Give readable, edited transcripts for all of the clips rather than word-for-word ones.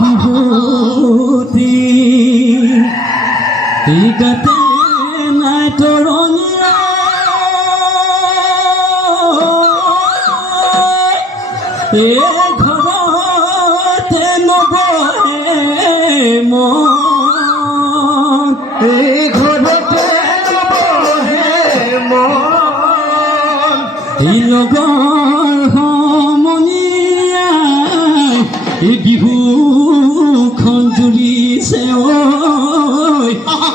বিভূতি গাতে নাই তৰণীয়া এই ঘৰতে নবহে মন এই ঘৰতে নবহে মন এই লগৰ সমনীয়াই এই বিহুখন জুৰিছে ঐ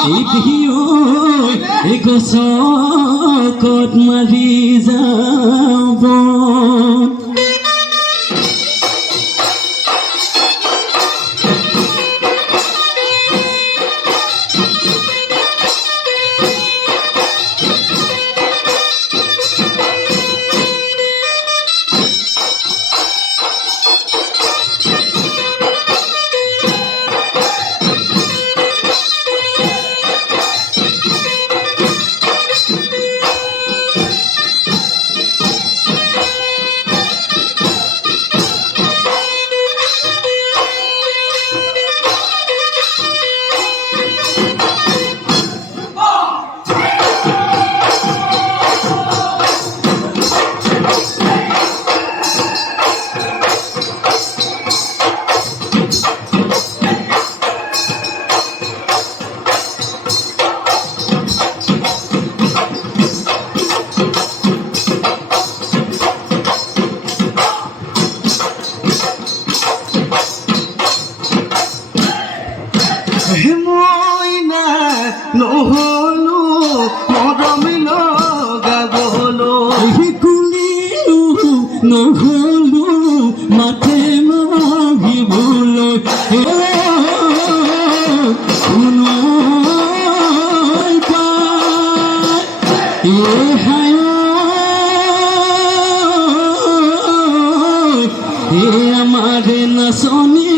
এই বিহু এই গছকত মাৰি যাব মইনা নহলো মৰমিল গাবলো কুলিলো নহলো মাথে মাগিবলৈ আমাৰে নাচনী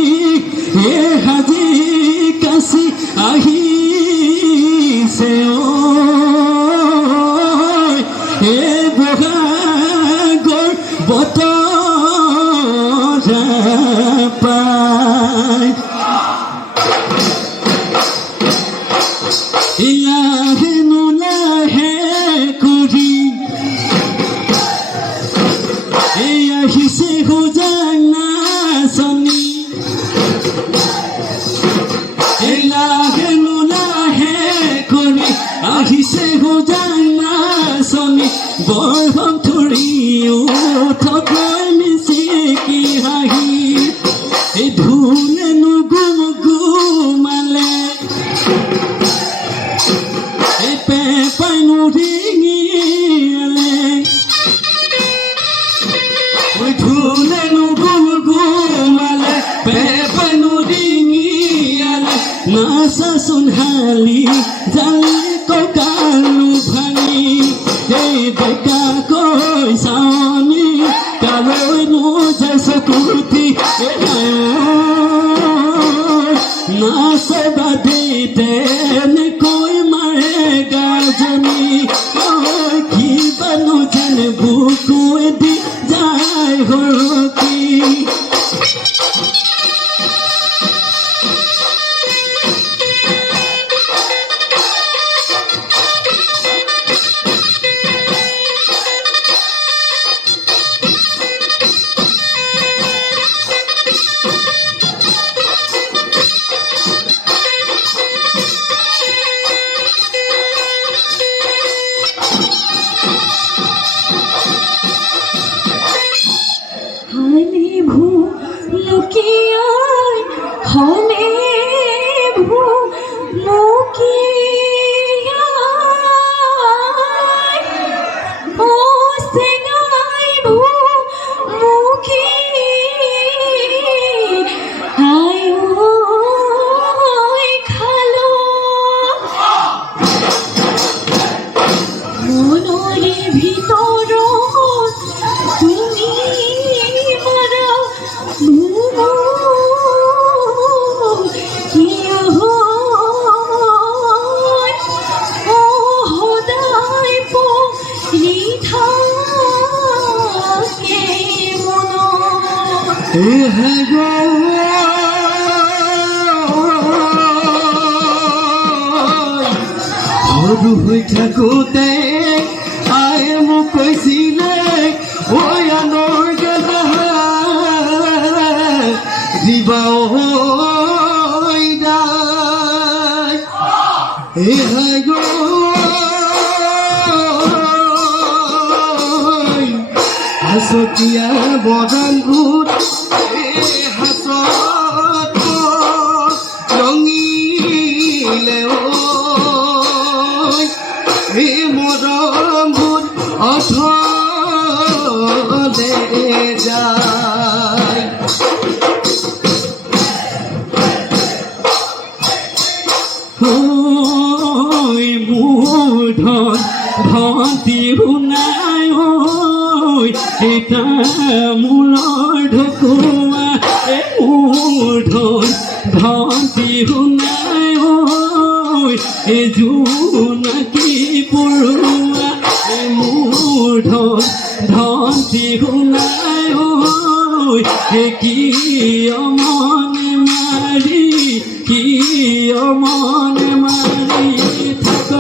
হে হাজি কাশী আহিছে হে বহাগৰ বতৰ পায় লাহে লাহে কৰি আহিছে হোজাই নাচনী লাহে লাহে কৰি আহিছে হোজাই নাচনী বৰষুণ ধৰি উঠকৈ মিচিকি হাঁহি এই ঢোলে নুগুমালে এই পেপাই নুৰিঙিয়ালে ওই ঢোলে নুগুমালে পেপাই নুৰিঙিয়ালে নাচা সোণালী জালি কঁকালো ভাঙি এই ডেকা কৈ চাৱনী কালৈ নোযাই চকুতি নাচে বাদে তেনেকৈ মাৰে গাজনী কিবানো যেন বুকুৱে দি যায় সৰকি ভিতৰত তুমি মৰা সৰু হৈ থাকোঁতে আয়ে মোক কৈছিলে ঐ আনৰ গেদা দিবা ঐ দাই হাসতীয়া বদানবোৰ হাসত ৰঙিলে মৰমবোৰ অথলে যায় মোৰ ধনতি শুনাই এটা মূলৰ ঢকুৱা মোৰ ধনতি শুনাই জোনাকী পৰুৱা মোৰ ধনতি শুনাই কিয় মনে মাৰি কিয় মনে মাৰি থাক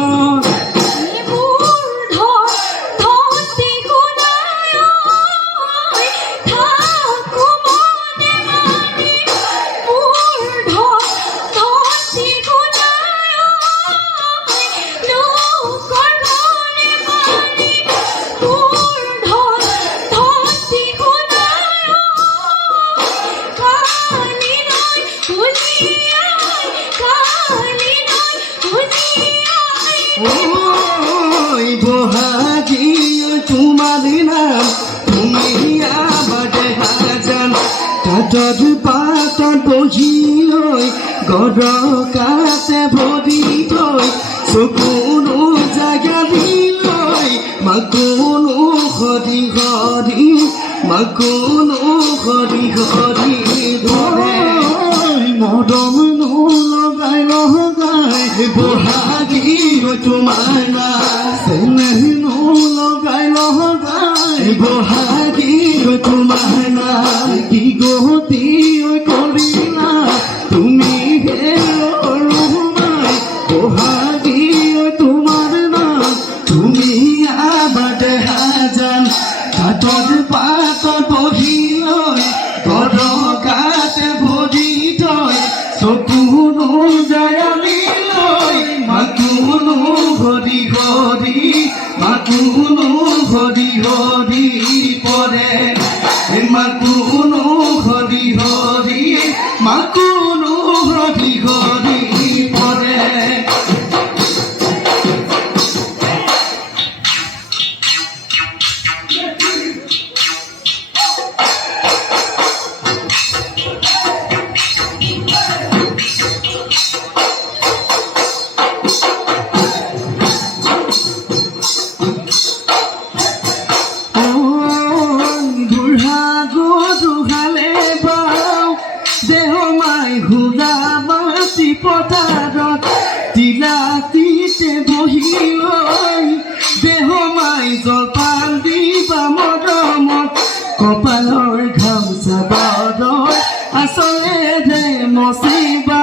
বহাগী তোমাৰ নাম তুমি আবাদে হাজান কাঠত পাতত বহি লৈ গৰকাতে ভৰি থৈ চকুনো জাগালি লৈ মাকুনো সৰি সৰি মাকুনো সৰি সৰি ধৰে মৰম লগাই লগাই বহাগী তোমাৰ চেনেহ লগাই লগাই বহাগী তোমাৰ কি গতি কৰিলা তুমি হে অৰুণাই বহাগী তোমাৰ নাম তুমি আবাদে হাজান কাঠৰ পাতত বহি লৈ গৰকাতে ভৰি থৈ চকুনো জায়ালি লৈ মাকুনো হৰি হৰি মাকুনো হৰি হৰি পৰে মাকুনো হৰি হৰি মাকুনো হৰি হৰি পৰে পথাৰত তিলাতীতে বহি লৈ দেহমাই জলপান দিবা মৰমত কপালৰ ঘামচা বাদৰ আচলেৰে মচিবা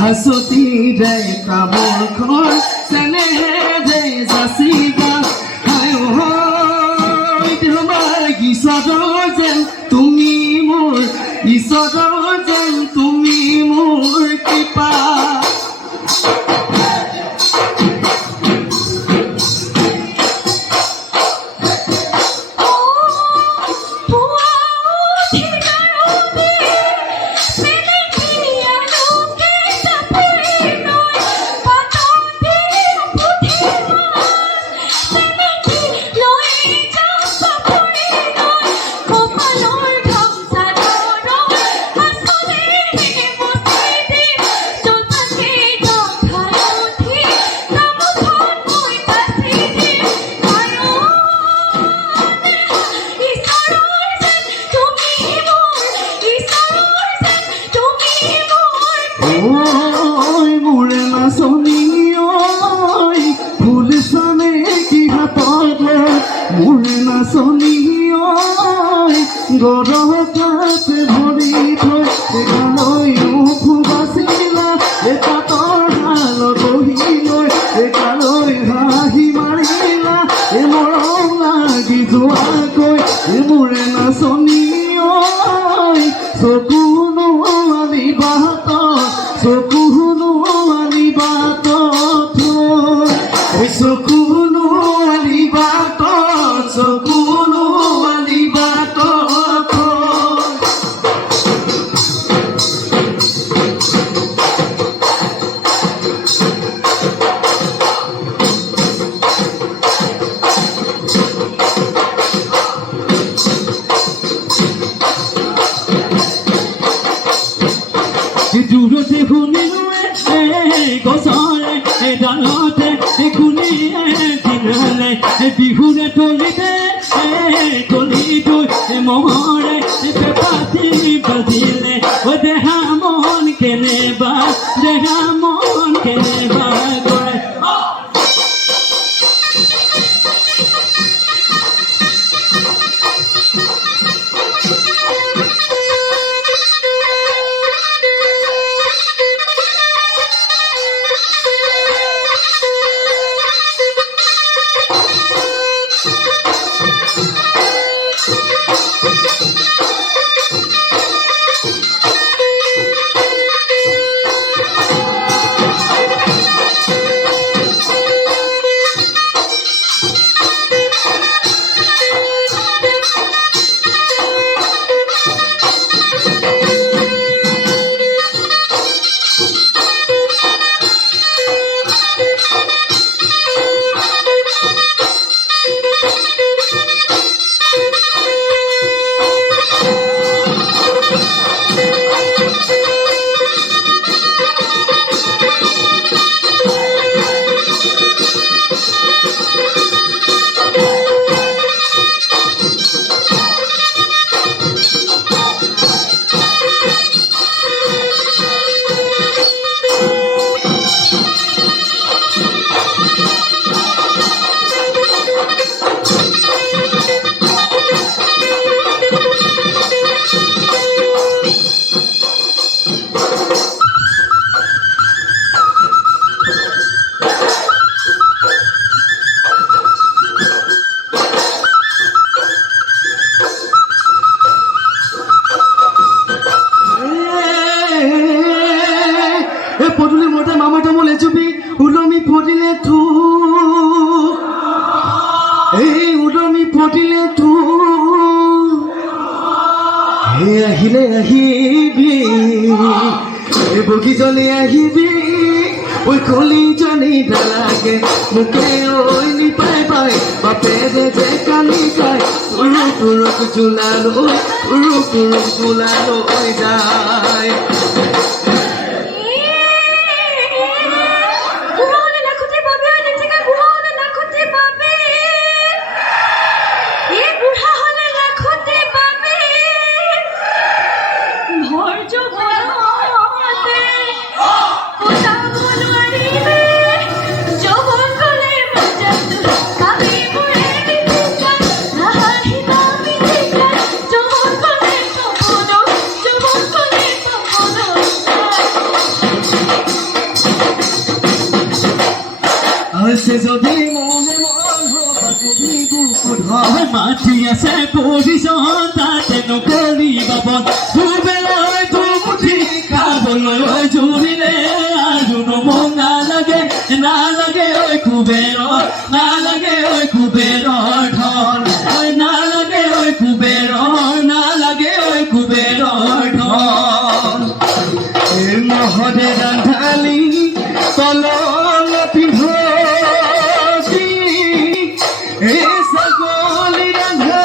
হাচতিৰে তামোলখন চেনেহেৰে যাচিবা দেহমাই ঈশ্বৰৰ যেন তুমি মোৰ ঈশ্বৰৰ যেন তুমি মোৰ কৃপা গৰকাতে চকুনো আলিবাত চকুনো আলিবাত চকুনো আলিবাত চকুনো আলিবাত দূৰতে শুনিলো গছৰে ডালতে কুলিয়ে দিনালে বিহুৰে তলিতে তলিটো মহৰে পেপাতি বাজিলে দেহা মন কেনেবা কৰে পদুলি মোটা মামাটা বলে চুপি উলমি পড়িলে তু এই উলমি পড়িলে তু হে আহিলে আহিবি বগিজনে আহিবি ওই কলিজনী নালাগে মোকে ওই নিপাই পাই বাপেৰে যে কালি গাই তুৰুক জোলালৈ যায় সে যদি মনে মন হবি বুকুত হয় মাটি আছে পজিশন তাতে নকৰি বাবন দুবেলাই দুমুঠি খাবলৈ জুৰিলে আৰু নমন নালাগে ঐ কুবেৰ নালাগে ঐ কুবেৰৰ ধন নালাগে ঐ কুবেৰৰ ধন মহদে ৰান্ধালি তলল পিন্ধি ছাগলী ৰান্ধা